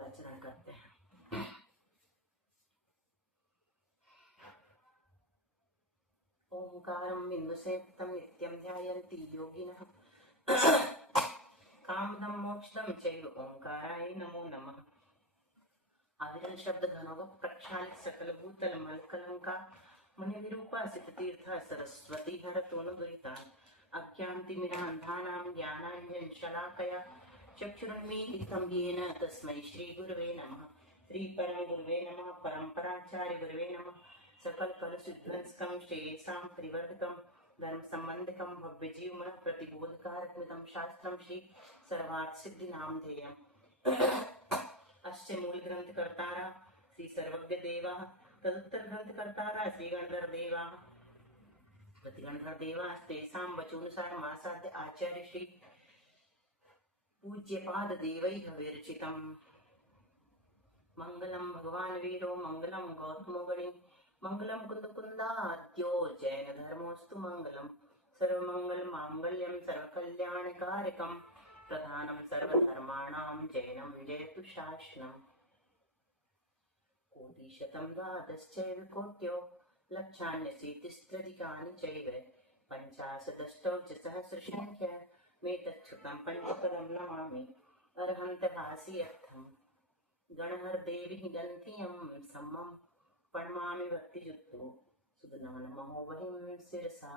मंगलाचरण करते हैं। ओंकारं बिंदुसेक्तं नित्यं ध्यायन्ति योगिनः कामदं मोक्षदं चैव ओंकाराय नमो नमः। आविरल शब्द घनोग प्रक्षालित सकल भूतल मलकलंका मुनि विरूपासित तीर्थ सरस्वती हरतोनु दुरितान् अज्ञानतिमिरान्धानां ज्ञानाञ्जन शलाकया चक्षुरुन्मीलितं येन तस्मै श्री गुरुवे नमः। श्री परम गुरुवे नमः। परम्पराचार्य गुरुवे नमः। सकल कल सिद्धंस्कं श्रेयसां त्रिवर्धकं धर्म संबंधकं भव्य जीवन प्रतिबोधकारकमिदं शास्त्रं श्री सर्वार्थ सिद्धि नामधेयम्। अस्य मूल ग्रंथ कर्तारा श्री सर्वज्ञ देवा तदुत्तर ग्रंथ कर्तारा श्री गणधर देवा प्रतिगणधर देवा तेषां वचोनुसार मासाद्य आचार्य श्री पूज्यपाद देवैः विरचितम्। मंगलम भगवान वीरो मंगलम गौतमो गणे मंगलम कुंदकुंदाद्यो जैन धर्मोस्तु मंगलम सर्वमंगल मांगल्यम सर्वकल्याणकारकम प्रधानम सर्वधर्माणां जैनम जयतु शासनम्। कोटिशतं द्वादश्चैव कोट्यो लक्षान्यशीतिस्त्रधिकानि चैव पञ्चाशदष्टौ च सहस्रसंख्या मेतच्छ्रुतं पञ्चपदं नमामि अर्हन्तभासि अर्थम्। गणहरदेवी गन्धियं सम्मं प्रणमामि भक्तियुक्तो सुदनानमहो वहिं शिरसा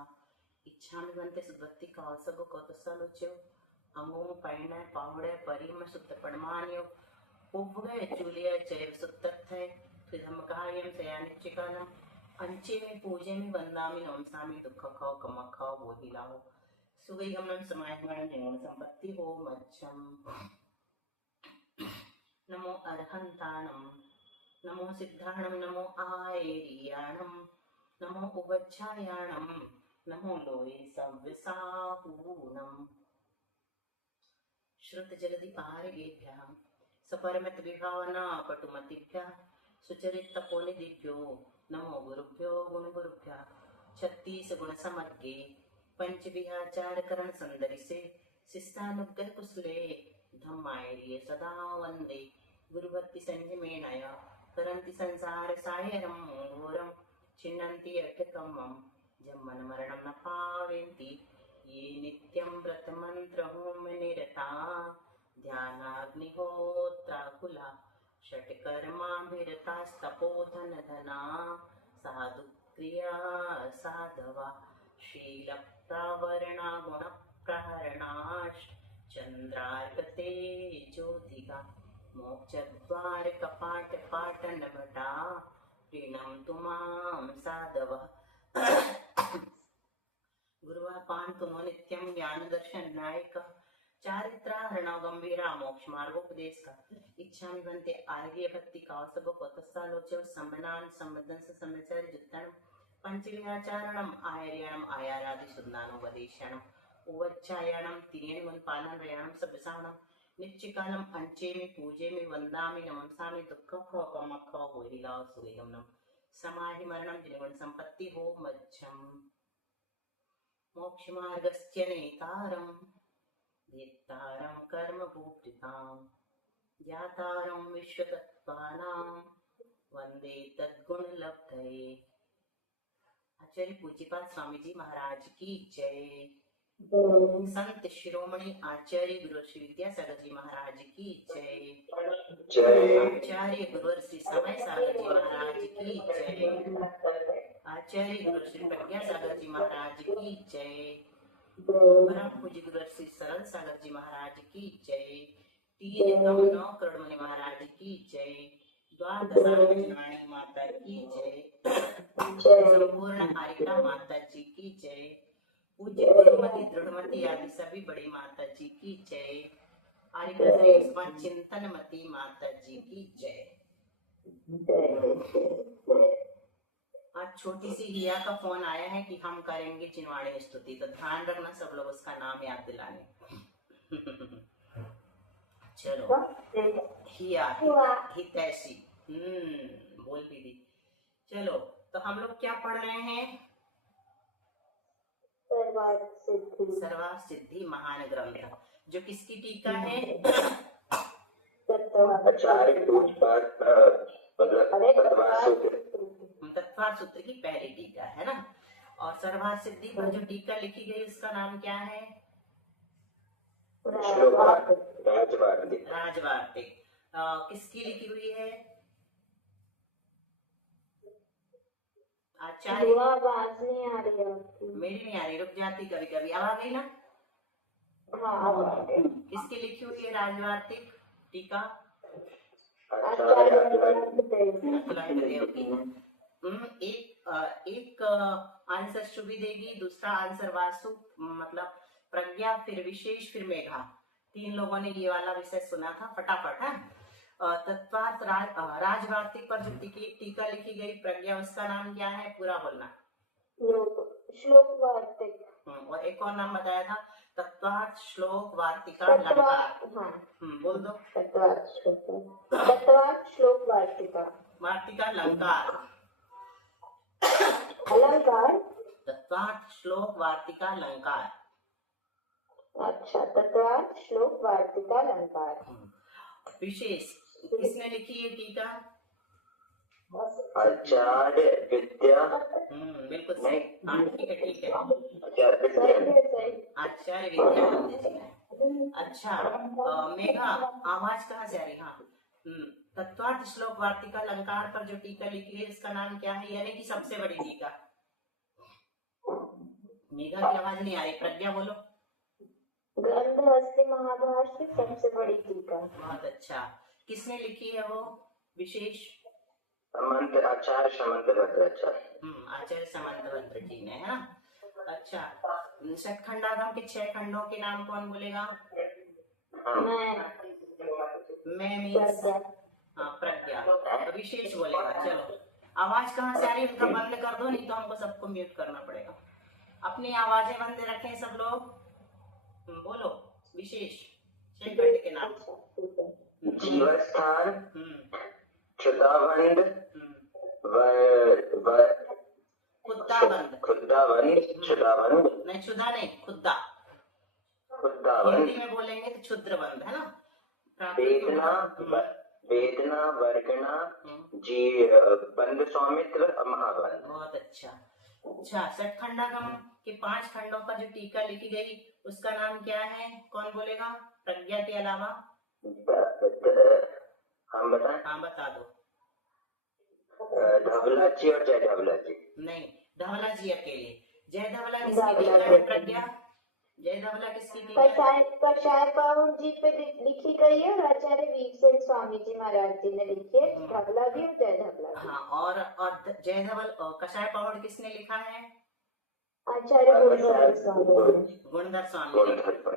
इच्छामि वन्ते सुभक्ति कौसगो कौतुसलोच्यो अंगों पैण पावड़े परिम सुत्त पणमान्यो उभ्वे चूलिया चैव सुत्तत्थै त्रिधमकायं सयानिच्चिकालम् अंचे में पूजे में वंदामि नमसामि दुख खाओ कम खाओ बोधि लाओ सुगैगमनं समाहिमनं जीवन संपत्ति हो मच्छम। नमो अर्हन्ताणं नमो सिद्धाणं नमो आयर्याणं नमो उवच्छायाणं नमो लोये सव्यसाहूनम्। श्रुत जलधि पारिगेभ्यः सपरमित विभावना पटुमतिभ्यः सुचरित तपोनिधिभ्यो नमो गुरुभ्यो गुणगुरुभ्यः। 36 गुण समग्गे पंच विहाचार करण संदरिसे शिष्टानुग्रह कुशले धम्मायर्ये सदा वंदे गुरुभक्ति संयमेनय करन्ति संसार सायरं घोरं छिन्नन्ति अर्थकमं जन्मन मरणं न पावन्ति ये नित्यं व्रतमन्त्र होम निरता ध्यानाग्निहोत्राकुला षट्कर्माभिरतास्तपोधन धना साधु क्रिया साधवा शीलप्रावरणा गुणप्रहरणाश् चन्द्रार्कते ज्योतिका मोक्षद्वार कपाट पाटन भटा प्रीणन्तु मां साधवः। गुरुवा पान्तु नो नित्यं ज्ञान दर्शन नायक चारित्राहरणो गंभीरा मोक्ष मार्गोपदेश का इच्छामि वन्ते आर्य भक्ति कौसगो कोतस्सालोच्य सम्मनान सम्मदंस सम्मचारि जुत्तनं पंचविहाचारणम् आयर्याणम् आयारादि सुन्नानोपदेशनम् उवच्छायाणं तिर्यणि पालन रयाणं सब्बसावणं निश्चिकालम् अंचेमि पूजेमि वन्दामि नमसामि दुःखखो कमखो वोहिलाओ सुगमनं समाहि मरणं जिनगुण संपत्ति हो मच्छम्। मोक्षमार्गस्य नेतारं वेत्तारं कर्मभूभृतां ज्ञातारं विश्वतत्त्वानां वन्दे तद्गुणलब्धये। आचार्य पूज्यपाद स्वामी जी महाराज की जय। संत शिरोमणि आचार्य गुरु श्री विद्यासागर जी महाराज की जय। आचार्य गुरु श्री समय सागर जी महाराज की जय। आचार्य गुरु श्री प्रज्ञा सागर जी महाराज की जय। परम पूज्य गुरु श्री सरल सागर जी महाराज की जय। तीन नौ करोड़मणि महाराज की जय। द्वादशांगवाणी माता की जय। संपूर्ण आर्यका माता जी की जय। पूज्य गुरुमति दृढ़मति आदि सभी बड़ी माता जी की जय। आर्यका श्री चिंतनमती माता जी की जय। आज छोटी सी हिया का फोन आया है कि हम करेंगे चिनवाणी स्तुति, तो ध्यान रखना सब लोग उसका नाम याद दिलाने। चलो हिया हितैषी बोल भी दी। चलो तो हम लोग क्या पढ़ रहे हैं? सर्वार्थ सिद्धि महान ग्रंथ, जो किसकी टीका है? आचार्य पूजपाठ मतलब तत्वार सूत्र। तत्वार सूत्र की पहली टीका है ना। और सर्वहार सिद्धि पर जो टीका लिखी गई उसका नाम क्या है? राजवार्तिक। राजवार्तिक। किसकी लिखी हुई है? आचार्य। आवाज नहीं आ रही है। मेरी नहीं आ रही, रुक जाती कभी कभी। अब आ गई ना? हाँ, किसकी लिखी हुई है राजवार्तिक टीका? आचार्य अतुलानंद देव की। एक आंसर शुभी देगी, दूसरा आंसर वासु मतलब प्रज्ञा, फिर विशेष, फिर मेघा। 3 लोगों ने ये वाला विषय सुना था। फटाफट है। तत्वार्थ राजवार्तिक पर जो टीका लिखी गई प्रज्ञा, उसका नाम क्या है? पूरा बोलना। श्लोक वार्तिक। और एक और नाम बताया था, तत्वार्थ श्लोक वार्तिका अलंकार। बोल दो। तत्वार्थ श्लोक वार्तिका। वार्तिका अलंकार। अलंकार। तत्वार्थ श्लोक वार्तिका अलंकार। अच्छा, तत्वार्थ श्लोक वार्तिका अलंकार। विशेष किसने लिखी है टीका? आचार्य विद्या। बिल्कुल सही। हाँ ठीक है ठीक है। आचार्य विद्या। अच्छा मेघा, आवाज कहाँ से आ रही? हाँ। तत्वार्थ श्लोक वार्तिका अलंकार पर जो टीका लिखी है इसका नाम क्या है, यानी कि सबसे बड़ी टीका? मेघा की आवाज नहीं आ रही। प्रज्ञा बोलो। ग्रंथहस्ती महाभाष्य सबसे बड़ी टीका। बहुत अच्छा। किसने लिखी है वो? विशेष आचार्य समंत भद्राचार्य। आचार्य समंत भद्र जी ने, है ना। अच्छा, षटखंडागम के 6 खंडों के नाम कौन बोलेगा? मैं मीन्स प्रज्ञा। विशेष बोलेगा। चलो, आवाज कहाँ से आ रही है उनका बंद कर दो, नहीं तो हमको सबको म्यूट करना पड़ेगा। अपनी आवाजें बंद रखें सब लोग। बोलो विशेष 6 खंड के नाम। जीवस्थान, क्षुदाबंध, खुद्दाबंध, क्षुदाबंध नहीं, क्षुदा नहीं, खुद्दा। खुद्दाबंध। हिंदी में बोलेंगे तो क्षुद्रबंध, है ना। वेदना वर्गना जी बंध स्वामित्व महाबंध। बहुत अच्छा। अच्छा, षटखंडागम के 5 खंडों पर जो टीका लिखी गई उसका नाम क्या है? कौन बोलेगा प्रज्ञा के अलावा? हम बताएं? हाँ बता दो। धवला जी और जय धवला जी। नहीं, धवला जी अकेले। जय धवला किसकी टीका है प्रज्ञा? जय धवला किसकी टीका है? कषाय पावड़ जी पे लिखी गई है और आचार्य वीरसेन स्वामी जी महाराज जी ने लिखी है। धवला भी और जय धवला। हाँ, और जय धवल कषाय पावड़ किसने लिखा है? आचार्य गुणधर स्वामी।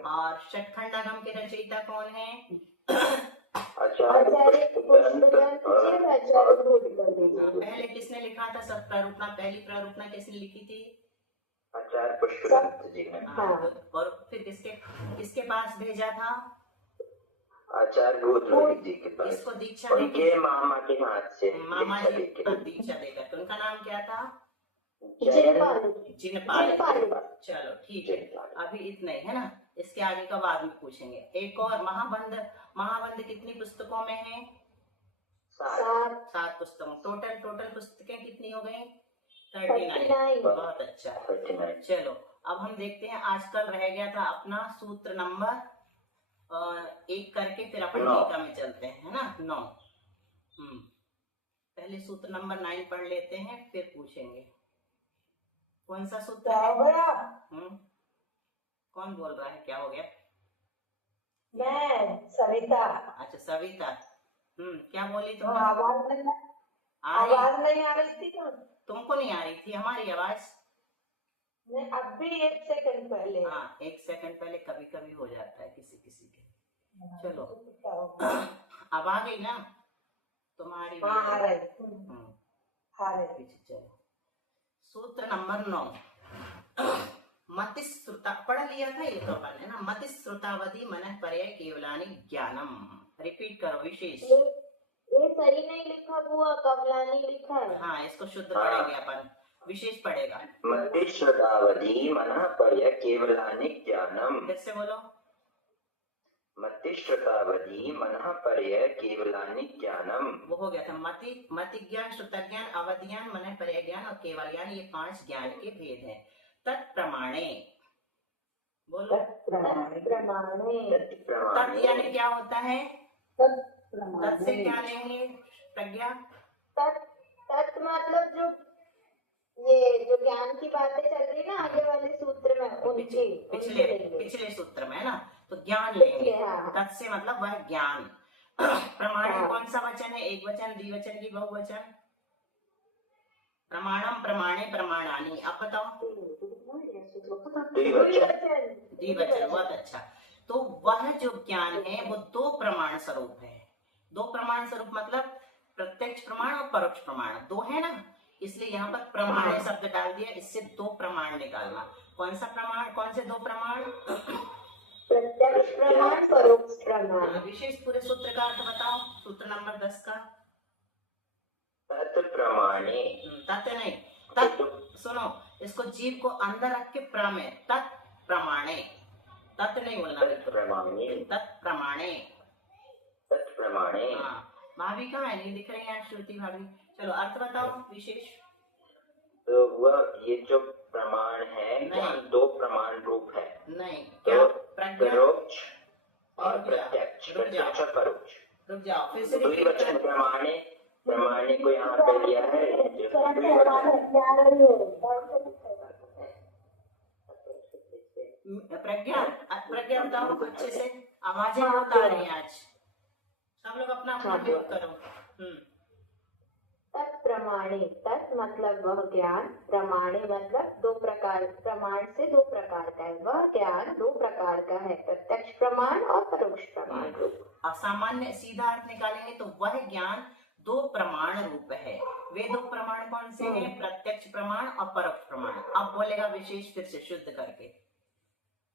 और षटखंडागम के रचयिता कौन है? पहले किसने लिखा था सब प्रारूपणा? पहली प्रारूपणा किसने लिखी थी? आचार्य पुष्पदंत जी ने। और फिर किसके पास भेजा था? आचार्य गोत्रोहित जी के पास। इसको दीक्षा उनके मामा के हाथ से मामा जी दीक्षा देकर। तो उनका नाम क्या था? जिनपाल। चलो ठीक है, अभी इतना ही है ना। इसके आगे का बाद में पूछेंगे। एक और महाबंध कितनी पुस्तकों में है? 7 पुस्तकों। टोटल पुस्तकें कितनी हो गई? 39। बहुत अच्छा। चलो, अब हम देखते हैं। आजकल रह गया था अपना सूत्र नंबर 1 करके फिर अपन टीका में चलते हैं, है ना। 9। पहले सूत्र नंबर 9 पढ़ लेते हैं, फिर पूछेंगे। कौन सा सूत्र है? कौन बोल रहा है? क्या हो गया? मैं सविता। अच्छा सविता। क्या बोली तुम? आवाज नहीं आ रही थी। तुमको नहीं आ रही थी हमारी आवाज? नहीं, अभी 1 सेकंड पहले। हाँ, 1 सेकंड पहले कभी कभी हो जाता है किसी के। चलो, अब आ गई ना तुम्हारी? आ रही। चलो, सूत्र नंबर 9। मतिश्रुता पढ़ लिया था ये तो अपन, है ना। मतिश्रुतावधि मनः पर्याय केवलानि ज्ञानम। रिपीट करो। विशेष ये सही नहीं लिखा हुआ, कवलानी लिखा है। हाँ, इसको शुद्ध पढ़ेंगे अपन। विशेष पढ़ेगा। मतिश्रुतावधि मनः पर्याय केवलानि ज्ञानम। कैसे बोलो? मतिश्रुतावधि मनः पर्य केवलानि ज्ञानम। वो हो गया था मति ज्ञान, श्रुत ज्ञान, अवधि ज्ञान, मन पर्य ज्ञान और केवल ज्ञान, ये 5 ज्ञान के भेद हैं। तत्प्रमाणे, बोलो। तत् यानी क्या होता है? तत् से क्या लेंगे प्रज्ञा? तत् मतलब जो ये जो ज्ञान की बातें चल रही है ना आगे वाले सूत्र में, उनकी पिछले सूत्र में है ना, तो ज्ञान लेंगे। हाँ। तत् से मतलब वह ज्ञान। प्रमाण हाँ। कौन सा वचन है? एक वचन, द्विवचन की बहुवचन? प्रमाणम, प्रमाणे, प्रमाणानि। अब बताओ। द्विवचन, बहुत अच्छा। तो वह जो ज्ञान है वो 2 प्रमाण स्वरूप है। 2 प्रमाण स्वरूप मतलब प्रत्यक्ष प्रमाण और परोक्ष प्रमाण, 2 है ना, इसलिए यहाँ पर प्रमाण शब्द डाल दिया। इससे 2 प्रमाण निकालना। कौन सा प्रमाण? कौन से 2 प्रमाण? प्रत्यक्ष प्रमाण, परोक्ष प्रमाण। विशेष पूरे सूत्र का अर्थ बताओ, सूत्र नंबर 10 का। तत् प्रमाणे, तत् नहीं, तत् सुनो, इसको जीव को अंदर रख के प्र में, तत् प्रमाणे, तत् नहीं बोलना, प्रमाणे, तत् प्रमाणे, तत् प्रमाणे। हाँ, भाभी कहाँ है? नहीं दिख रही है श्रुति भाभी। चलो अर्थ बताओ विशेष। तो वह ये जो प्रमाण है, ज्ञान 2 प्रमाण रूप है। नहीं, क्या? परोक्ष और प्रत्यक्ष, प्रत्यक्ष और परोक्ष। रुक जाओ, फिर से द्विवचन प्रमाणे, प्रमाणे को यहाँ पे लिया है। प्रज्ञा बताओ अच्छे से, आवाजें बहुत आ रही हैं आज, सब लोग अपना अपना म्यूट करो। तत् प्रमाणे, तत् मतलब वह ज्ञान, प्रमाणे मतलब 2 प्रकार, प्रमाण से 2 प्रकार का है। वह ज्ञान 2 प्रकार का है, प्रत्यक्ष प्रमाण और परोक्ष प्रमाण। और सामान्य सीधा अर्थ निकालेंगे तो वह ज्ञान 2 प्रमाण रूप है। वे 2 प्रमाण कौन से हैं? प्रत्यक्ष प्रमाण और परोक्ष प्रमाण। अब बोलेगा विशेष फिर से शुद्ध करके।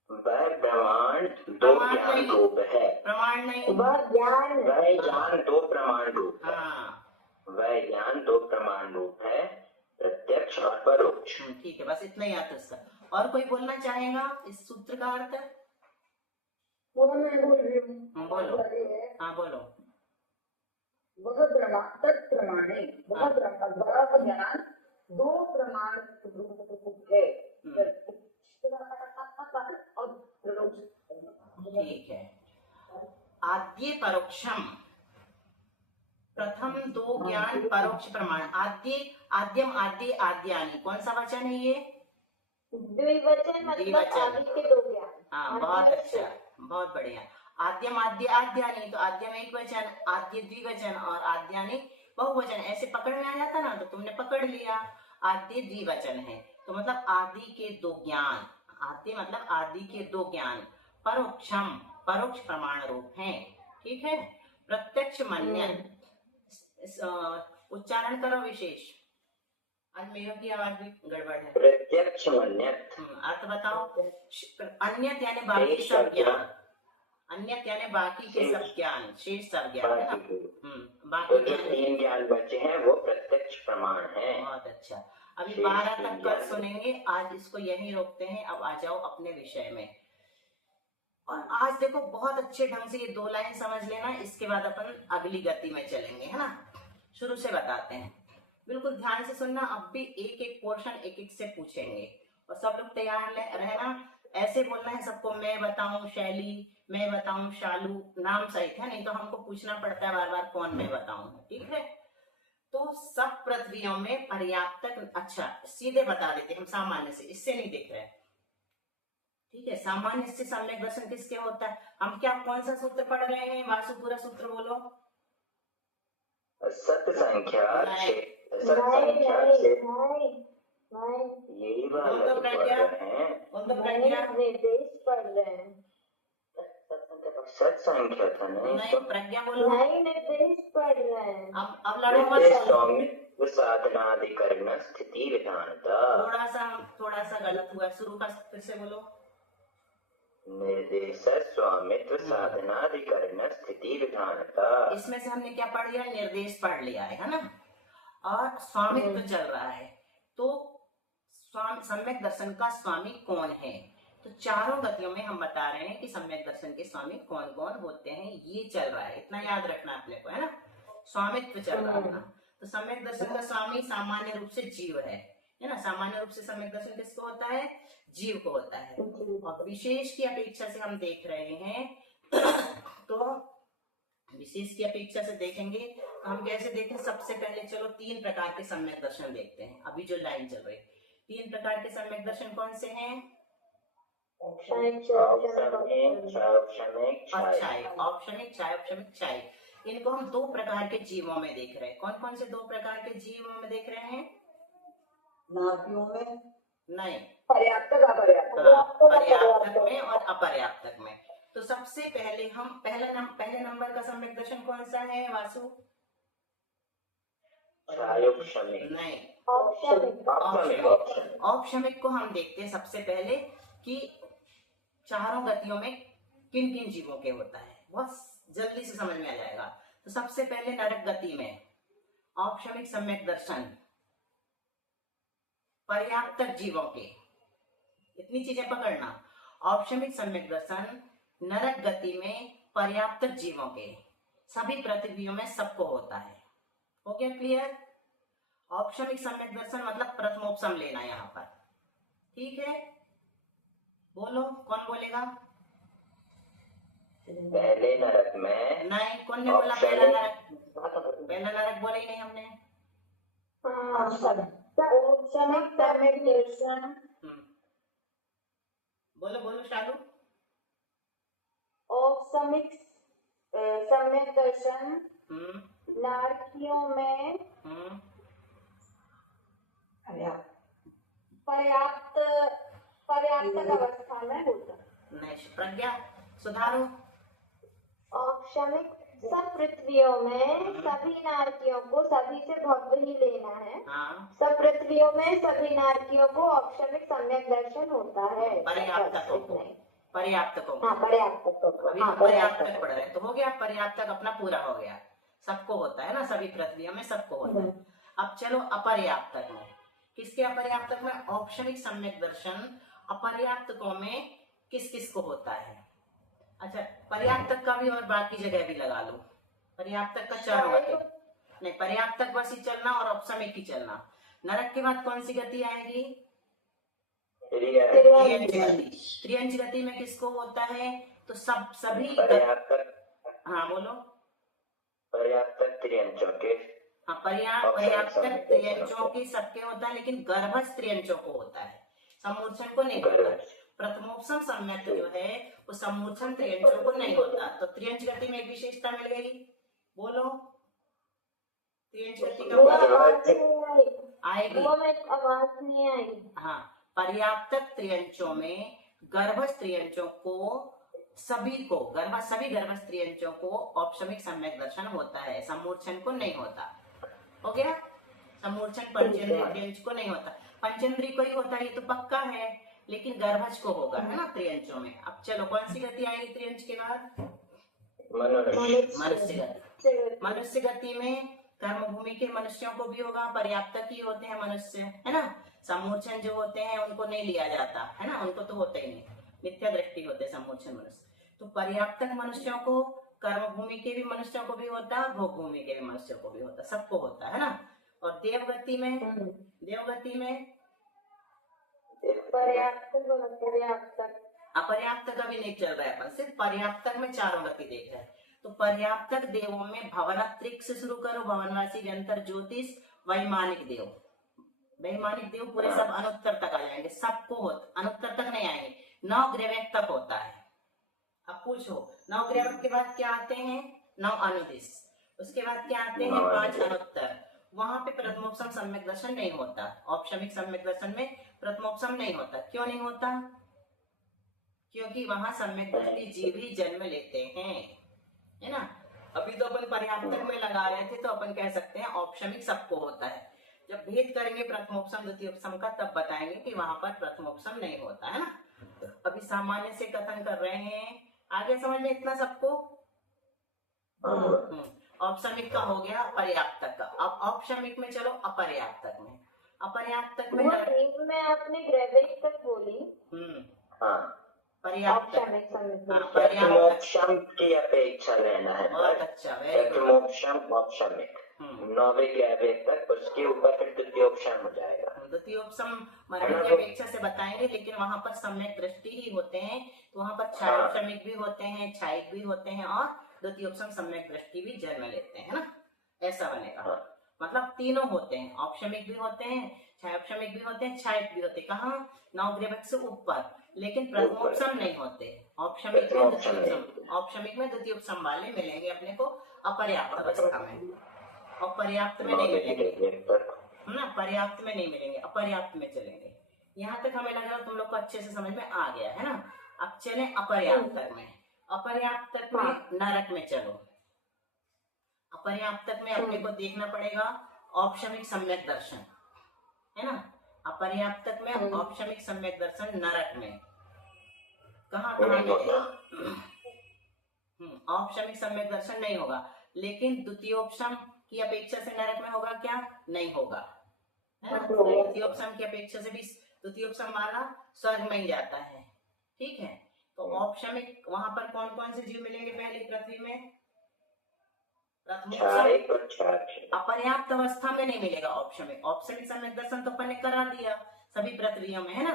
वह प्रमाण 2 ज्ञान रूप है। प्रमाण नहीं, वह ज्ञान 2 प्रमाण रूप है। हाँ, वह ज्ञान 2 प्रमाण रूप है, प्रत्यक्ष और परोक्ष। ठीक है, बस इतना ही आता इसका। और कोई बोलना चाहेगा इस सूत्र का अर्थ? बोलो, हाँ बोलो। तत्प्रमाणे, वह ज्ञान 2 प्रमाण रूप है। ठीक है। आद्य परोक्षम, प्रथम 2 ज्ञान परोक्ष प्रमाण। आद्य, आद्यम, आद्य, आद्यानि, कौन सा वचन है ये? द्विवचन मतलब आदि के 2 ज्ञान। हाँ, बहुत अच्छा, बहुत बढ़िया। आद्यम, आद्य, आद्यानि, तो आद्यम एक वचन, आद्य द्विवचन और आद्यानि बहुवचन। ऐसे पकड़ में आ जाता ना, तो तुमने पकड़ लिया। आद्य द्विवचन है तो मतलब आदि के 2 ज्ञान। आद्य मतलब आदि के 2 ज्ञान। परोक्षम, परोक्ष प्रमाण रूप है। ठीक है। प्रत्यक्ष मन्य, उच्चारण करो विशेष, आज मेरे की आवाज भी गड़बड़ है। प्रत्यक्ष मन्यत, अर्थ बताओ। अन्यत यानी बाकी सब ज्ञान, अन्यत यानी बाकी के सब ज्ञान, शेष सब ज्ञान है ना। बाकी जो 3 ज्ञान बचे हैं वो प्रत्यक्ष प्रमाण है। बहुत अच्छा। अभी 12 तक कल सुनेंगे, आज इसको यहीं रोकते हैं। अब आ जाओ अपने विषय में। और आज देखो बहुत अच्छे ढंग से ये 2 लाइन समझ लेना, इसके बाद अपन अगली गति में चलेंगे, है ना। शुरू से बताते हैं, बिल्कुल ध्यान से सुनना। अब भी एक एक पोर्शन एक एक से पूछेंगे और सब लोग तैयार रहना। ऐसे बोलना है सबको, मैं बताऊं शैली, मैं बताऊं शालू, नाम सहित है, नहीं तो हमको पूछना पड़ता है बार बार कौन मैं बताऊं। ठीक है। तो सब पृथ्वियों में पर्याप्त, अच्छा सीधे बता देते हम सामान्य से, इससे नहीं दिख रहा है। ठीक है। सामान्य से सम्यक दर्शन किसके होता है? हम क्या कौन सा सूत्र पढ़ रहे हैं? वासु पूरा सूत्र बोलो। सत संख्या यही वाला पढ़ रहे हैं। निर्देश पढ़ रहे हैं। सत संख्या था नहीं, प्रज्ञा बोलो। नहीं, निर्देश पढ़ रहे हैं। अब लड़ो मत। स्वामित्व साधनाधिकरण स्थिति विधानता। थोड़ा सा गलत हुआ, शुरू का फिर से बोलो। निर्देश स्वामित्व साधनाधिकरण स्थिति विधानता। इसमें से हमने क्या पढ़ लिया? निर्देश पढ़ लिया है ना। और स्वामित्व चल रहा है, तो सम्यक दर्शन का स्वामी कौन है? तो चारों गतियों में हम बता रहे हैं कि सम्यक दर्शन के स्वामी कौन कौन होते हैं, ये चल रहा है, इतना याद रखना अपने को, है ना। स्वामित्व चल रहा है ना। तो सम्यक दर्शन का स्वामी सामान्य रूप से जीव है ना। सामान्य रूप से सम्यक दर्शन किसको होता है? जीव को होता है। और विशेष की अपेक्षा से हम देख रहे हैं तो विशेष की अपेक्षा से देखेंगे तो हम कैसे देखें? सबसे पहले चलो 3 प्रकार के सम्यक दर्शन देखते हैं। अभी जो लाइन चल रही, 3 प्रकार के सम्यक दर्शन कौन से हैं? औपचारिक, औपचारिक, क्षाय। इनको हम 2 प्रकार के जीवों में देख रहे हैं। कौन कौन से 2 प्रकार के जीवों में देख रहे हैं? नाभियों में नहीं, पर्याप्तक अपर्याप्तक। पर्याप्तक में और अपर्याप्तक में। तो सबसे पहले हम पहले नंबर का सम्यक दर्शन कौन सा है वासु? नहीं, औपशमिक को हम देखते हैं सबसे पहले कि चारों गतियों में किन किन जीवों के होता है। बहुत जल्दी से समझ में आ जाएगा। तो सबसे पहले नरक गति में औपशमिक सम्यक दर्शन पर्याप्तक जीवों के, इतनी चीजें पकड़ना। औपशमिक सम्यक दर्शन नरक गति में पर्याप्तक जीवों के, सभी पृथ्वियों में सबको होता है। हो गया क्लियर? औपशमिक सम्यक दर्शन मतलब प्रथमोपशम लेना यहाँ पर, ठीक है। बोलो, कौन बोलेगा? पहले नरक में नहीं, कौन ने बोला पहला नरक? पहला नरक बोला ही नहीं हमने। औपशमिक सम्यक दर्शन, बोलो बोलो शालू। औपशमिक सम्यक दर्शन नारकियों में पर्याप्तक अवस्था में होता है। नहीं, प्रज्ञा सुधारो। औपशमिक सब पृथ्वियों में सभी नारकियों को सभी से भव्य ही लेना है। हाँ, सब पृथ्वियों में सभी नारकियों को औपशमिक सम्यक दर्शन होता है। पर्याप्तकों को, पर्याप्तकों को। हाँ, पर्याप्तक। अभी हम पर्याप्तक पढ़ रहे हैं, तो हो गया पर्याप्तक अपना पूरा हो गया। सबको होता है ना, सभी पृथ्वियों में सबको होता है। अब चलो अपर्याप्तक में, किसके अपर्याप्तक में? औपशमिक सम्यक दर्शन अपर्याप्तकों में किस किस को होता है? अच्छा, पर्याप्तक का भी और बाकी जगह भी लगा लो। पर्याप्तक का चारों गति नहीं, पर्याप्तक बस ही चलना और औपशमिक ही चलना। नरक के बाद कौन सी गति आएगी? त्रियंच गति। त्रियंच गति में किसको होता है? तो सभी हाँ बोलो। पर्याप्तक त्रियंचों के। हाँ, पर्याप्तक त्रियंचों के सबके होता है, लेकिन गर्भस्थ त्रियंचों को होता है, समूर्छन को नहीं होता। प्रथमोपशम सम्यक जो है वो समूर्छन त्रियंचों को नहीं होता। तो त्रियंच गति में एक विशेषता मिल गई। बोलो, त्रियंच गति का आएगी, आवाज नहीं आई। हाँ, पर्याप्तक त्रियंचों में गर्भस्थ त्रियंचों को सभी गर्भस्थ त्रियंचों को औपशमिक सम्यक दर्शन होता है, समूर्छन को नहीं होता। हो गया? समूर्छन पंचेंद्रिय त्रियंच को नहीं होता, पंचेंद्रिय को ही होता है, ये तो पक्का है, लेकिन गर्भज को होगा, है ना, त्रियंचों में। अब चलो कौन सी गति आएगी त्रियंच के बाद? मनुष्य गति। मनुष्य गति में कर्मभूमि के मनुष्यों को भी होगा, पर्याप्तक ही होते हैं मनुष्य, है ना। समूर्छन जो होते हैं उनको नहीं लिया जाता, है ना, उनको तो होते ही नहीं, मिथ्या दृष्टि होते समूर्छन मनुष्य। तो पर्याप्तक मनुष्यों को, कर्मभूमि के भी मनुष्यों को भी होता, भोग भूमि के भी मनुष्यों को भी होता, सबको होता है ना। और देवगति में अपर्याप्तक अभी नहीं चल रहा है, अपन सिर्फ पर्याप्तक में चारों गति देख रहे हैं। तो पर्याप्तक देवों में भवनत्रिक से शुरू करो, भवनवासी, व्यंतर, ज्योतिष, वैमानिक देव। वैमानिक देव पूरे सब अनुत्तर तक आ जाएंगे, सबको होता, अनुत्तर तक नहीं आएंगे, 9 ग्रेवेक तक होता है। अब पूछो 9 ग्रेवेक के बाद क्या आते हैं? 9 अनुदिश, उसके बाद क्या आते हैं? 5 अनुत्तर। वहां पे प्रथमोपशम सम्यक दर्शन नहीं होता, औपशमिक सम्यक दर्शन में प्रथमोपशम नहीं होता। क्यों नहीं होता? क्योंकि वहां सम्यक दृष्टि जीव ही जन्म लेते हैं, है ना। अभी तो अपन पर्याप्तक में लगा रहे थे, तो अपन कह सकते हैं औपशमिक सबको होता है। जब भेद करेंगे प्रथमोपशम द्वितीयोपशम का, तब बताएंगे कि वहां पर प्रथमोपशम नहीं होता, है ना। अभी सामान्य से कथन कर रहे हैं, आगे समझ में इतना सबको। औपशमिक का हो गया, पर्याप्तक का। अब औपशमिक में चलो अपर्याप्तक में। अपर्याप्तक में आपने ग्रेवेक तक बोली, हाँ, पर्याप्त, औपचारिक सम्यक हाँ, दर्शन। पर्याप्त। प्रथमोपशम की अपेक्षा लेना है। बहुत अच्छा, वेरी गुड। प्रथमोपशम औपशमिक हम्म। 9वें 11वें तक, उसके ऊपर फिर द्वितीयोपशम हो जाएगा। द्वितीयोपशम मराठी की अपेक्षा से बताएंगे, लेकिन वहां पर सम्यक दृष्टि ही होते हैं, तो वहां पर छायोपशमिक भी होते हैं, छायिक भी होते हैं, और द्वितीयोपशम सम्यक दृष्टि भी जन्म लेते हैं ना, ऐसा बनेगा। हाँ। मतलब तीनों होते हैं, औपशमिक भी होते हैं, छायोपशमिक भी होते हैं, छायिक भी होते हैं। कहाँ? 9 ग्रेविक से ऊपर, लेकिन प्रथमोपशम नहीं होते। औपशमिक में द्वितीयोपशम, औपशमिक में द्वितीयोपशम वाले मिलेंगे अपने को अपर्याप्त अवस्था में, और पर्याप्त में नहीं मिलेंगे ना, पर्याप्त में नहीं मिलेंगे, अपर्याप्त में चलेंगे। यहाँ तक हमें लग रहा है तुम लोग को अच्छे से समझ में आ गया है ना। अब चले अपर्याप्त तक में। अपर्याप्त तक में नरक में चलो। अपर्याप्त तक में अपने को देखना पड़ेगा औपशमिक सम्यक दर्शन, है ना। अपर्याप्त तक में औपशमिक सम्यक दर्शन नरक में कहाँ मिलेगा? औपशमिक सम्यक दर्शन नहीं होगा, लेकिन द्वितीयोपशम की अपेक्षा से नरक में होगा क्या? नहीं होगा, है ना। द्वितीयोपशम की अपेक्षा से भी द्वितीयोपशम वाला स्वर्ग में ही जाता है, ठीक है। तो औपशमिक वहां पर कौन कौन से जीव मिलेंगे पहले पृथ्वी में? प्रथमोपशम अपर्याप्त अवस्था में नहीं मिलेगा औपशमिक। औपशमिक सम्यक दर्शन तो अपन ने करा दिया सभी पृथ्वियों में, है ना।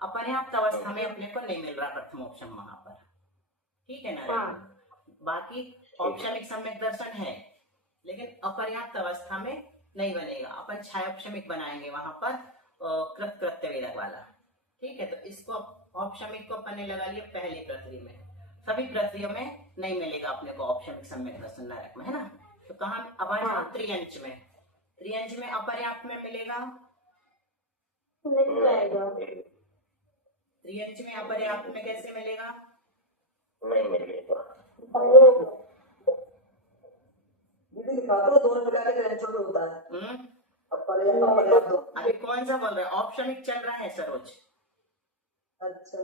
अपर्याप्त अवस्था में अपने को नहीं मिल रहा प्रथमोपशम वहां पर, ठीक है ना। बाकी औपशमिक सम्यक दर्शन है, लेकिन अपर्याप्त अवस्था में नहीं बनेगा। अपन छायोपशमिक बनाएंगे वहां पर, कृत्य वेदक वाला, ठीक है। तो इसको औपशमिक को अपन ने लगा लिया पहली पृथ्वी में, सभी पृथ्वियों में नहीं मिलेगा अपने को औपशमिक सम्यक दर्शन नरक में, है ना। तो कहा अब त्रियंच में, त्रियंच में अपर्याप्त में मिलेगा, मिल जाएगा। त्रियंच में अपर्याप्त में कैसे मिलेगा? नहीं मिलेगा। दीदी लिखा तो दोनों प्रकार के टेंशन में होता है। अभी कौन सा बोल रहे हैं? औपशमिक चल रहा है सरोज। अच्छा।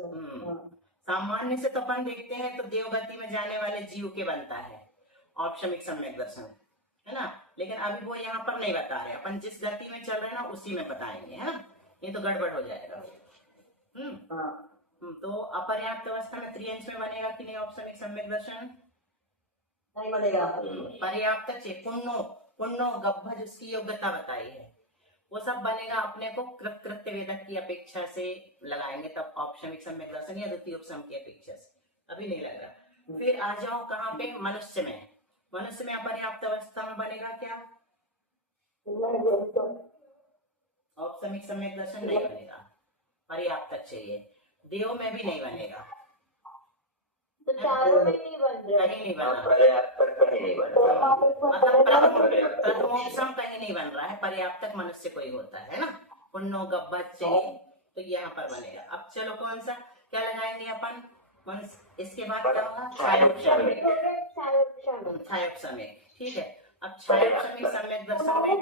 सामान्य से तो अपन देखते हैं तो देवगति में जाने वाले जीव के बनता है औपशमिक सम्यक दर्शन, है ना। लेकिन अभी वो यहाँ पर नहीं बता रहे, अपन जिस गति में चल रहे हैं ना उसी में बताएंगे, है ना। ये तो गड़बड़ हो जाएगा। तो अपर्याप्त अवस्था में त्रियंश में बनेगा कि नहीं औपशमिक सम्यक दर्शन? नहीं बनेगा। पर्याप्त पुण्यो गब्भज उसकी योग्यता बताई है, वो सब बनेगा अपने को कृत्य वेदक की अपेक्षा से लगाएंगे तब औपशमिक सम्यक दर्शन, या द्वितीयोपशम की अपेक्षा से। अभी नहीं लग रहा। फिर आ जाओ कहाँ पे? मनुष्य में। मनुष्य में अपर्याप्त अवस्था में बनेगा क्या? औपशमिक सम्यक दर्शन नहीं बनेगा, पर्याप्त चाहिए। देव में भी नहीं बनेगा, तो चारों में नहीं बन रहे, कहीं नहीं बना, कहीं नहीं बन रहा, मतलब प्रथमोपशम कहीं नहीं बन रहा है, पर्याप्त मनुष्य को ही होता है ना। पुण्यो गब्भज चाहिए तो यहाँ पर बनेगा। अब चलो कौन सा क्या लगाएंगे अपन? इसके बाद क्या होगा? छायोपशमिक, ठीक है। अब छायोपशमिक सम्यक दर्शन में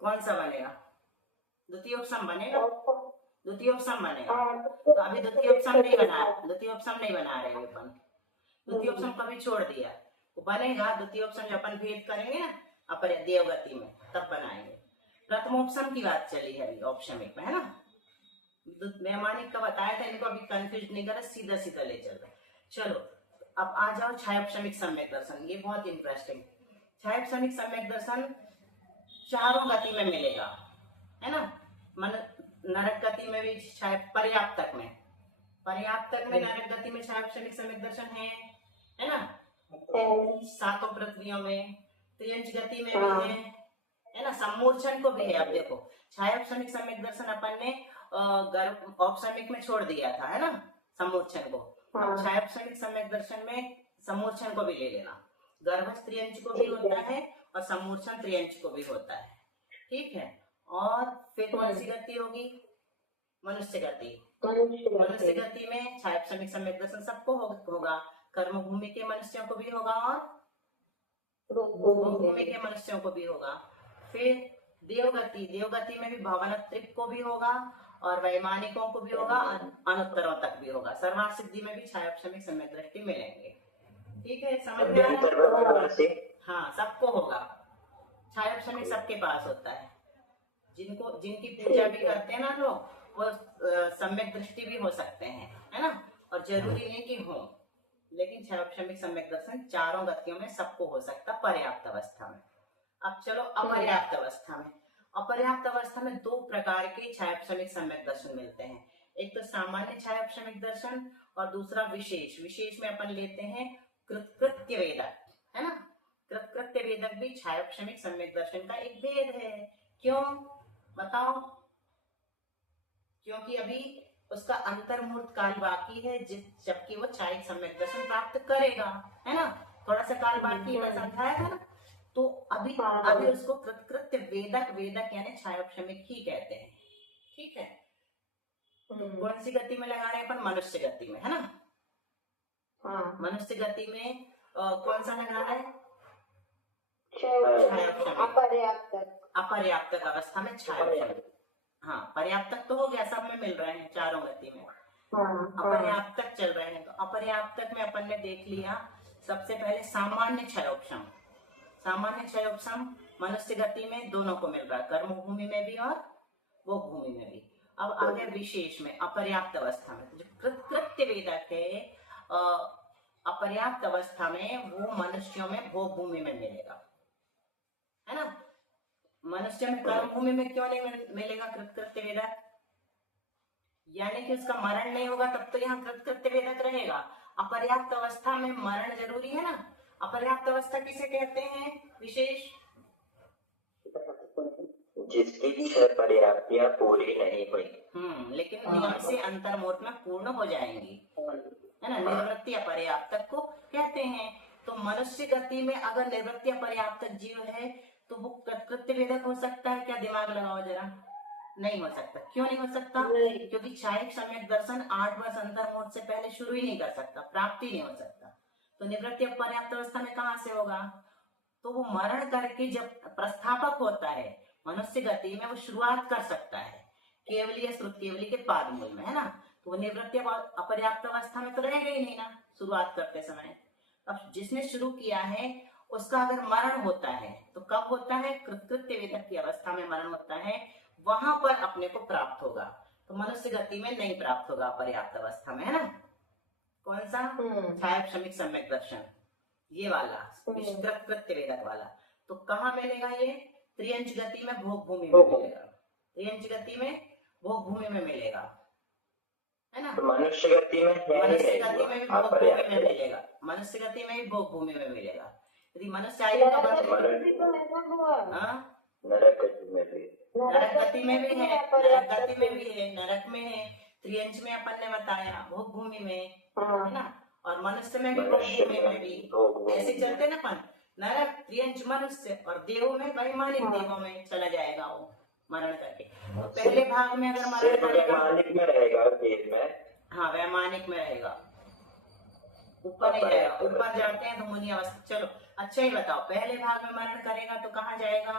कौन सा बनेगा? द्वितीयोपशम बनेगा, द्वितीयोपशम बनेगा। तो अभी द्वितीयोपशम नहीं बना रहे अपन, द्वितीयोपशम कभी छोड़ दिया। वो बनेगा द्वितीयोपशम जब अपन भेद करेंगे ना अपर देवगति में, तब बनाएंगे। प्रथमोपशम की बात चली है अभी औपशमिक में, है ना। वैमानिक का बताया था, इनको अभी कंफ्यूज नहीं करा, सीधा सीधा ले चल रहे। चलो अब आ जाओ छायोपशमिक सम्यक दर्शन। ये बहुत इंटरेस्टिंग। छायोपशमिक सम्यक दर्शन चारों गति में मिलेगा, है ना। नरक गति में भी पर्याप्त तक में नरक गति में छायोपशमिक सम्यक दर्शन है ना। सातों पृथ्वियों में त्रियंच गति में भी है ना। सम्मूर्छन को भी है। अब देखो छायोपशमिक सम्यक दर्शन अपन ने औपशमिक में छोड़ दिया था, है ना, सम्मूर्छन को। छायोपशमिक सम्यक दर्शन में सम्मूर्छन को भी ले लेना। गर्भस्थ त्रियंच को भी होता है और सम्मूर्छन त्रियंच को भी होता है, ठीक है। और फिर कौन सी गति होगी? मनुष्य गति। मनुष्य गति में छायोपशमिक सम्यक दर्शन सबको होगा। कर्म भूमि के मनुष्यों को भी होगा और भूमि के मनुष्यों को भी होगा। फिर देवगति में भी भवनत्रिक को भी होगा और वैमानिकों को भी होगा, अनुत्तरों तक भी होगा। सर्वार्थ सिद्धि में भी छायोपशमिक सम्यक दृष्टि मिलेंगे, ठीक है। समझ में आया? हाँ, सबको होगा। छायोपशमिक सबके पास होता है, जिनकी पूजा भी करते हैं ना लोग, वो सम्यक दृष्टि भी हो सकते हैं, है ना। और जरूरी नहीं कि हो, लेकिन क्षायोपशमिक सम्यक दर्शन चारों गतियों में सबको हो सकता पर्याप्त अवस्था में। अब चलो अपर्याप्त अवस्था में। अपर्याप्त अवस्था में दो प्रकार के क्षायोपशमिक सम्यक दर्शन मिलते हैं। एक तो सामान्य क्षायोपशमिक दर्शन और दूसरा विशेष। विशेष में अपन लेते हैं कृत्कृत्य वेदक, है ना। कृत्कृत्य वेदक भी क्षायोपशमिक सम्यक दर्शन का एक भेद है। क्यों बताओ? क्योंकि अभी उसका अंतर्मुहूर्त काल बाकी है, जबकि वो क्षायिक सम्यक दर्शन प्राप्त करेगा, है ना। थोड़ा सा काल बाकी है, समझाया था ना। तो अभी उसको कृत्कृत्य वेदक, वेदक यानी क्षायोपशमिक ही कहते हैं, ठीक है। कौन सी गति में लगा रहे हैं अपन? मनुष्य गति में, है ना। हाँ। मनुष्य गति में कौन सा लगा रहा है? अपर्याप्त अवस्था में क्षायोपशमिक। हाँ, पर्याप्त तो हो गया, सब में मिल रहे हैं चारों गति में। अपर्याप्त चल रहे हैं, तो अपर्याप्त में अपन ने देख लिया सबसे पहले सामान्य क्षयोपशम। सामान्य क्षयोपशम मनुष्य गति में दोनों को मिल रहा है, कर्म भूमि में भी और भोग भूमि में भी। अब आगे विशेष में अपर्याप्त अवस्था में जो कृत्कृत्य वेदक है, अपर्याप्त अवस्था में वो मनुष्यों में भोग भूमि में मिलेगा, है ना। मनुष्य में कर्म भूमि में क्यों नहीं मिलेगा कृत्कृत्य वेदक? यानी कि उसका मरण नहीं होगा, तब तो यहाँ कृत्कृत्य वेदक रहेगा। अपर्याप्त अवस्था में मरण जरूरी है ना। अपर्याप्त अवस्था किसे कहते हैं? विशेष, जिसकी छह पर्याप्तियां पूरी नहीं हुई, लेकिन नियम से अंतर्मुहूर्त में पूर्ण हो जाएंगी, है ना। निवृत्ति अपर्याप्तक को कहते हैं। तो मनुष्य गति में अगर निवृत्ति अपर्याप्तक जीव है तो वो कृत्कृत्य वेदक हो सकता है क्या? दिमाग लगाओ जरा। नहीं हो सकता। क्यों नहीं हो सकता? क्योंकि क्षायिक सम्यक दर्शन 8 वर्ष अंतर्मुहूर्त से पहले शुरू ही नहीं कर सकता, प्राप्ति नहीं हो सकता। तो निवृत्ति अपर्याप्त अवस्था में कहाँ से होगा? तो वो मरण करके जब प्रस्थापक होता है मनुष्य गति में, वो शुरुआत कर सकता है केवली श्रुत केवली के पाद मूल में, है ना। तो वो निवृत्ति अपर्याप्त अवस्था में तो रहेगा ही नहीं ना शुरुआत करते समय। अब जिसने शुरू किया है उसका अगर मरण होता है तो कब होता है? कृत्कृत्य वेदक की अवस्था में मरण होता है, वहां पर अपने को प्राप्त होगा। तो मनुष्य गति में नहीं प्राप्त होगा पर्याप्त अवस्था में, है ना। कौन सा? क्षायोपशमिक सम्यक दर्शन, ये वाला कृत्कृत्य वेदक वाला। तो कहाँ मिलेगा ये? त्रियंच गति में भोग भूमि में मिलेगा। त्रियंच गति में भोग भूमि में मिलेगा, है ना। मनुष्य गति में मनुष्य गति में भी भोग भूमि में मिलेगा। मनुष्य गति में भी भोग भूमि में मिलेगा। यदि मनुष्य आयु का नरक गति में भी, नरक गति में भी है, नरक गति में भी है, नरक में है, त्रियंच में अपन ने बताया, भोग भूमि में, है ना। और मनुष्य में भी, भोग भूमि में भी। ऐसे चलते ना अपन, नरक, त्रियंच, मनुष्य, और देव में, वैमानिक देवों में चला जाएगा वो मरण करके। तो पहले भाग में अगर मरण वैमानिक में रहेगा, वेद में, हाँ वैमानिक में रहेगा, ऊपर नहीं जाएगा। ऊपर जाते हैं तो मुनि अवस्था। चलो अच्छा ही बताओ, पहले भाग में मरण करेगा तो कहाँ जाएगा?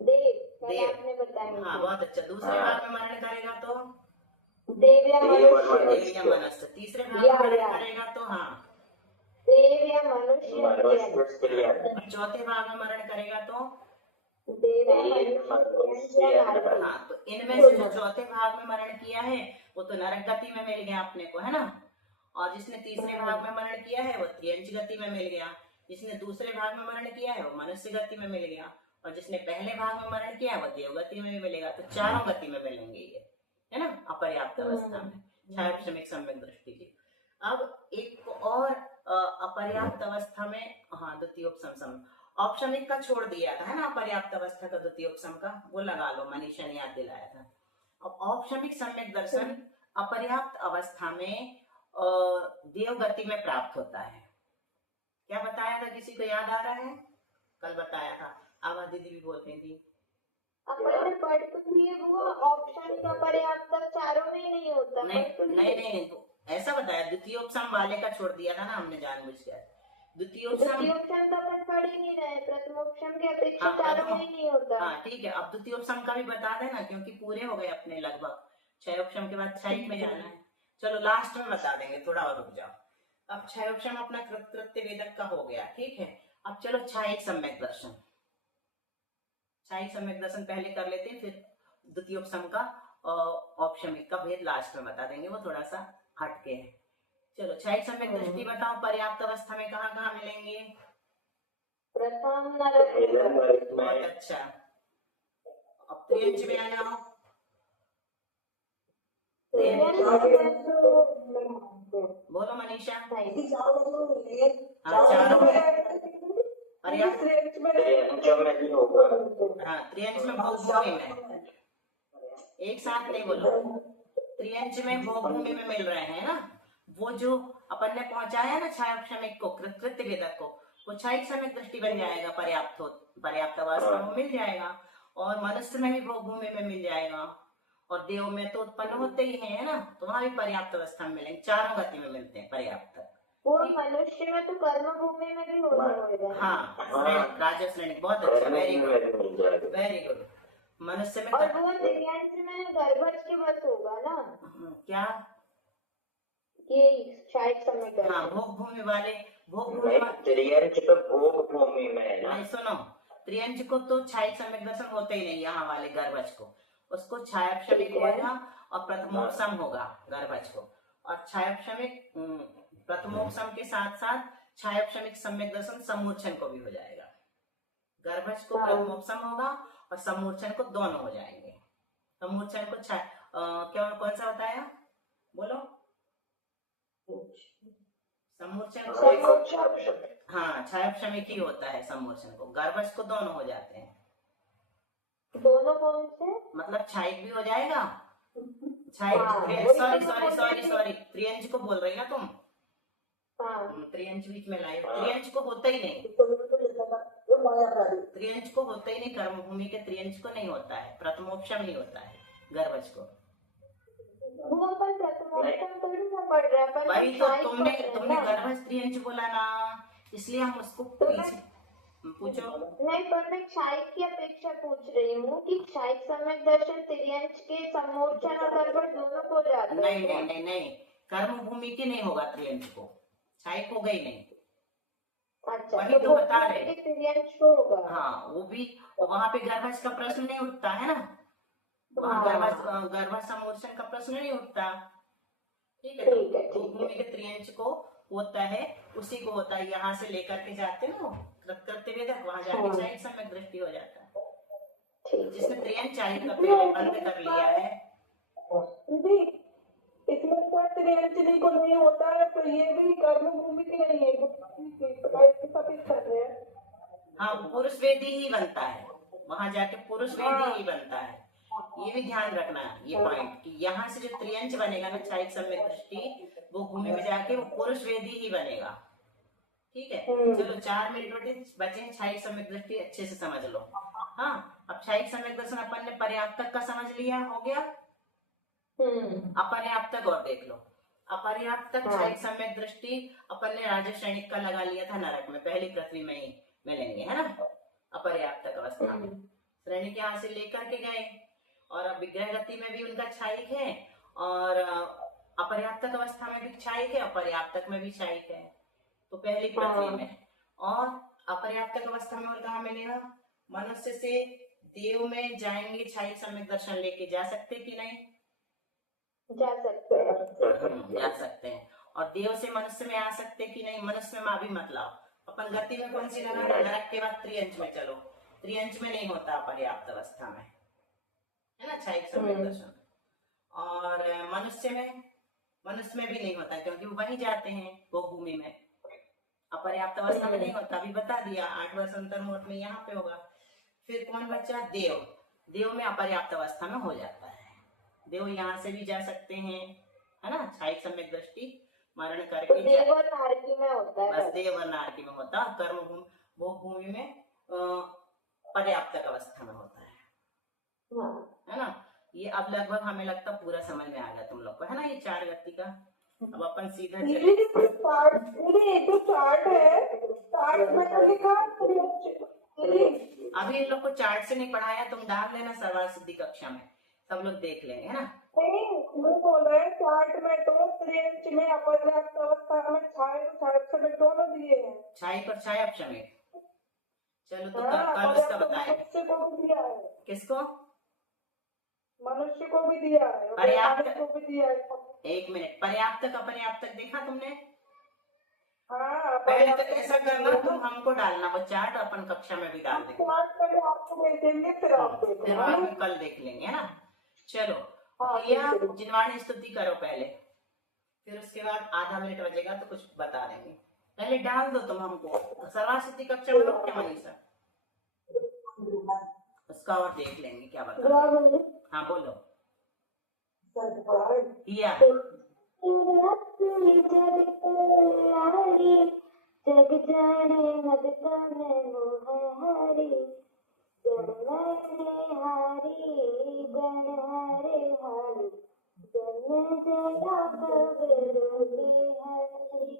देव, आपने बताया। हाँ बहुत अच्छा। दूसरे भाग में मरण करेगा तो देव या मनुष्य। तीसरे भाग में मरण करेगा तो देव या मनुष्य। चौथे भाग में मरण करेगा तो हाँ। तो इनमें से जो चौथे भाग में मरण किया है वो तो नरक गति में मिल गया अपने को, है ना। और जिसने तीसरे भाग में मरण किया है वो त्रियंच गति में मिल गया। जिसने दूसरे भाग में मरण किया है वो मनुष्य गति में मिल गया। और जिसने पहले भाग में मरण किया है वो देव गति में भी मिलेगा। तो चारों गति में मिलेंगे ये, है ना, अपर्याप्त अवस्था में क्षायोपशमिक सम्यक दृष्टि की। अब एक और अपर्याप्त अवस्था में, हाँ द्वितीयोपशम, औपशमिक का छोड़ दिया था, है ना, अपर्याप्त अवस्था का द्वितीयोपशम का, वो लगा लो, मनीषा ने याद दिलाया था। अब औपशमिक सम्यक दर्शन अपर्याप्त अवस्था में देव गति में प्राप्त होता है। क्या बताया था? किसी को याद आ रहा है? कल बताया था, आवा दीदी भी बोल रही थी। अपन पढ़ तो लिए वो औपशमिक अपर्याप्त चारों में नहीं होता। नहीं ऐसा बताया, द्वितीयोपशम वाले का छोड़ दिया था ना हमने जानबूझकर। द्वितीयोपशम तो अपन पढ़ ही नहीं रहे, प्रथमोपशम की अपेक्षा चारों में नहीं होता। हाँ ठीक है, अब द्वितीयोपशम का भी बता देना क्योंकि पूरे हो गए अपने लगभग। क्षयोपशम के बाद क्षयिक में जाना है। चलो लास्ट में बता देंगे, थोड़ा और रुक जाओ। अब क्षयोपशम अपना कृत्कृत्य वेदक का हो गया, ठीक है। अब चलो क्षयिक सम्यक दर्शन। छाई सम्यक दर्शन पहले कर लेते हैं, फिर द्वितीयोपसम का औपशमिक का भेद लास्ट में बता देंगे, वो थोड़ा सा हटके है। चलो छाई सम्यक दृष्टि बताओ, पर्याप्त अवस्था में कहाँ कहाँ मिलेंगे? प्रथम नरक बहुत अच्छा। अब त्रियंच में आ जाओ। बोलो मनीषा। हाँ चारों पर्याप्त। त्रियंचों में भी होगा। हाँ त्रियंच में भोगभूमि में, एक साथ नहीं बोलो, त्रियंच में भोगभूमि में मिल रहे हैं ना, वो जो अपन ने पहुंचाया ना छायोपशमिक को, कृत्य वेदक को, वो छायिक सम्यक दृष्टि बन जाएगा, पर्याप्त अवस्था में मिल जाएगा, और मनुष्य में भी भोगभूमि में मिल जाएगा, और देव में तो उत्पन्न होते ही है ना, तो वहां भी पर्याप्त अवस्था में मिलेंगे, चारों गति में मिलते हैं पर्याप्त। वो मनुष्य में तो कर्म भूमि में भी हो जाएगा। हाँ राजस श्रेणी, बहुत अच्छा, वेरी गुड वेरी गुड। मनुष्य में और वो त्रियंच में गर्भज के बस होगा ना, क्या ये शायद समय हाँ भोगभूमि वाले, भोगभूमि त्रियंच तो भोग भूमि में है ना। नहीं सुनो, त्रियंच को तो छायिक सम्यक दर्शन होते ही नहीं, यहाँ वाले गर्भज को, उसको छायोपशमिक होगा और प्रथमोपसम होगा गर्भज को, और छायोपशमिक प्रथमोपसम के साथ साथ छायोपशमिक सम्यक दर्शन समूर्छन को भी हो जाएगा। गर्भज को प्रथमोपसम होगा और समूर्छन को दोनों हो जाएंगे। समूर्छन को क्या कौन सा बताया, बोलो? समूर्छन को हाँ छायोपशमिक ही होता है, समूर्छन को, गर्भज को दोनों हो जाते हैं। दोनों कौन से? मतलब छायिक भी हो जाएगा, छायिक सॉरी त्रियंच को बोल रही ना तुम, त्रियंच बीच में लाए, त्रियंच को होता ही नहीं, त्रियंच को होता ही नहीं, कर्मभूमि के त्रियंच को नहीं होता है, प्रथमोपशम ही होता है गर्भज को। वो अपन प्रथमोपसम थोड़ी ना पढ़ रहा है, वही तो तुमने गर्भज त्रियंच बोला ना, इसलिए हम उसको पीछे पूछो। नहीं, पर मैं क्षायिक की अपेक्षा पूछ रही हूँ कि क्षायिक सम्यक दर्शन त्रियंच के समूर्छन और गर्भज दोनों को जाता है। नहीं, कर्म भूमि के नहीं होगा त्रियंच को, छायिक होगा ही नहीं। अच्छा, वही तो बता रहे, त्रियंच को होगा। हाँ वो भी, वहाँ पे गर्भज का प्रश्न नहीं उठता है ना, वहाँ गर्भज समूर्छन का प्रश्न नहीं उठता। ठीक है, तो भूमि के त्रियंच को होता है, उसी को होता है, यहाँ से लेकर के जाते हैं ना कृत्य वेदक, वहाँ जाके छायिक सम्यक दृष्टि हो जाता है। जिसने त्रियंच छायिक का पहले बंद कर लिया है, इसमें कोई त्रियंचनी को नहीं होता है, तो ये भी कर्म भूमि की नहीं है, हाँ पुरुष वेदी ही बनता है, वहाँ जाके पुरुष वेदी ही बनता है। ये भी ध्यान रखना ये पॉइंट, कि यहाँ से जो त्रियंच बनेगा ना छायिक सम्यक दृष्टि, वो भूमि में जाके वो पुरुष वेदी ही बनेगा। ठीक है, चलो 4 मिनट बचे हैं, छायिक सम्यक दृष्टि अच्छे से समझ लो। हाँ अब छायिक सम्यक दर्शन अपन ने पर्याप्तक का समझ लिया, हो गया। अपर्याप्तक और देख लो, अपर्याप्तक छायिक सम्यक दृष्टि अपन ने राजस श्रेणी का लगा लिया था नरक में, पहली पृथ्वी में ही मिलेंगे, है ना। अपर्याप्तक अवस्था में श्रेणी के यहाँ से लेकर के गए, और अब विग्रह गति में भी उनका छायिक है, और अपर्याप्तक अवस्था में भी छायिक है, अपर्याप्तक में भी छायिक है, तो पहली पृथ्वी में। और अपर्याप्तक अवस्था में और कहाँ मिलेगा, मनुष्य से देव में जाएंगे, छायिक सम्यक दर्शन लेके जा सकते कि नहीं? जा सकते हैं। और देव से मनुष्य में आ सकते कि नहीं? मनुष्य में भी मत लाओ, अपन गति में कौन सी लगा, नरक के बाद त्रियंच में चलो, त्रियंच में नहीं होता पर्याप्त अवस्था में, है ना छायिक सम्यक दर्शन। और मनुष्य में भी नहीं होता, क्योंकि वो वहीं जाते हैं वो भूमि में, अपर्याप्त अवस्था में नहीं होता, अभी बता दिया 8 वर्ष अंतर मोट में यहाँ पे होगा। फिर कौन बचा, देव में अपर्याप्त अवस्था में हो जाता है, देव यहाँ से भी जा सकते हैं, है ना, छायिक सम्यक दृष्टि मरण करके तो देव और नारकी में होता है, बस देव और नारकी में होता है, कर्म भूमि में पर्याप्तक अवस्था में होता है ना। ये अब लगभग हमें लगता पूरा समझ में आ गया तुम लोग को, है ना, ये 4 गति का। अब अपन सीधा चले, अभी इन लोग को चार्ट से नहीं पढ़ाया, तुम डाल लेना सर्वार सिद्धि कक्षा में, सब लोग देख लेंगे, है ना। बोल रहे हैं चार्ट में तो त्रियंच में अपर्याप्त अवस्था में छायिक सम्यक दोनों दिए हैं, छायिक और छायोपशमिक, चलो तो कल उसका बताएं। मनुष्य को भी दिया है, किसको? मनुष्य को भी दिया है, पर्याप्त वैज्ञानिक को भी दिया है। एक मिनट, पर्याप्तक अपर्याप्तक देखा तुमने? हाँ, पहले तो ऐसा करना, तुम हमको डालना वो चार्ट, अपन कक्षा में भी डाल देंगे, आपको भेज देंगे, फिर आप फिर देखना। बाद में कल देख लेंगे, है ना। चलो हाँ, या ठीक है। जिनवाणी स्तुति करो पहले, फिर उसके बाद आधा मिनट बचेगा तो कुछ बता देंगे। पहले डाल दो तुम हमको, सर्वासिद्धि कक्षा में हो क्या मनीषा? उसका और देख लेंगे क्या बता। हाँ बोलो। किया जग जाने मद तने मोहहारी, जन हारी गण हरे हारी, जन जया कबरोगे हरी।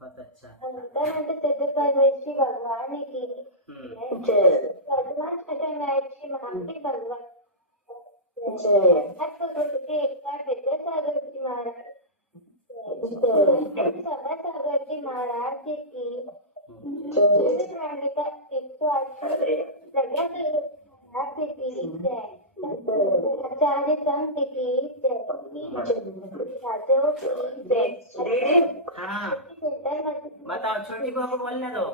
बहुत अच्छा। परमेश्वरी भगवान की भगवान सत्यनारायण महावीर भगवान एक बार विद्यासागर जी महाराज, समासागर जी महाराज की 108 आचार्य संत की हाँ बताओ, छोटी बहू को बोलने दो।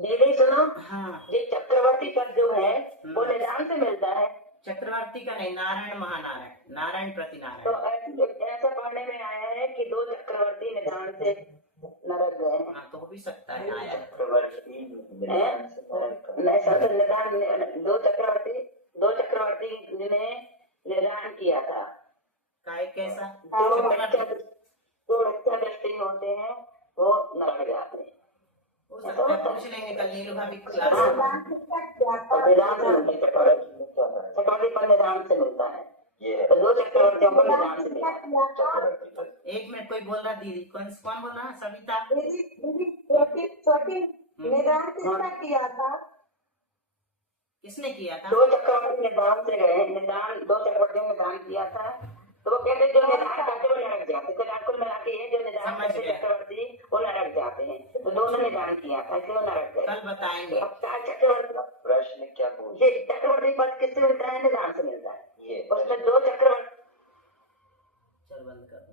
दीदी सुनो, हाँ ये चक्रवर्ती पद जो है वो निदान से मिलता है। चक्रवर्ती का नहीं, नारायण महानारायण, नारायण प्रति तो नारायण। ऐसा पढ़ने में आया है कि 2 चक्रवर्ती निदान से नरक गए हैं। हाँ तो हो भी सकता है, आया है। निदान 2 चक्रवर्ती ने निदान किया था। काय कैसा? जो रक्षा दृष्टि होते हैं वो नरक जाते हैं। हो सकता है, पूछ लेंगे कल नीलू भाभी की क्लास में। और निदान से मिलते चक्रवर्ती पर निदान से मिलता है। तो 2 चक्रवर्तियों को निदान से मिला। एक मिनट, कोई बोल रहा दीदी, कौन बोल रहा? सविता। निदान किसने किया था? किसने किया था? 2 चक्रवर्ती निदान से गए, निदान 2 चक्रवर्तियों ने निदान किया था। तो वो कहते जो निदान करते वो नरक जाते, तो कुल मिला के ये जो निदान करते चक्रवर्ती वो नरक जाते हैं। तो दोनों ने निदान किया था, इसलिए वो नरक गए। कल बताएंगे। अब चक्रवर्ती प्रश्न क्या पूछे? ये चक्रवर्ती पद किससे मिलता है? निदान से मिलता है। ये उसमें 2 चक्रवर्ती। चल बंद कर।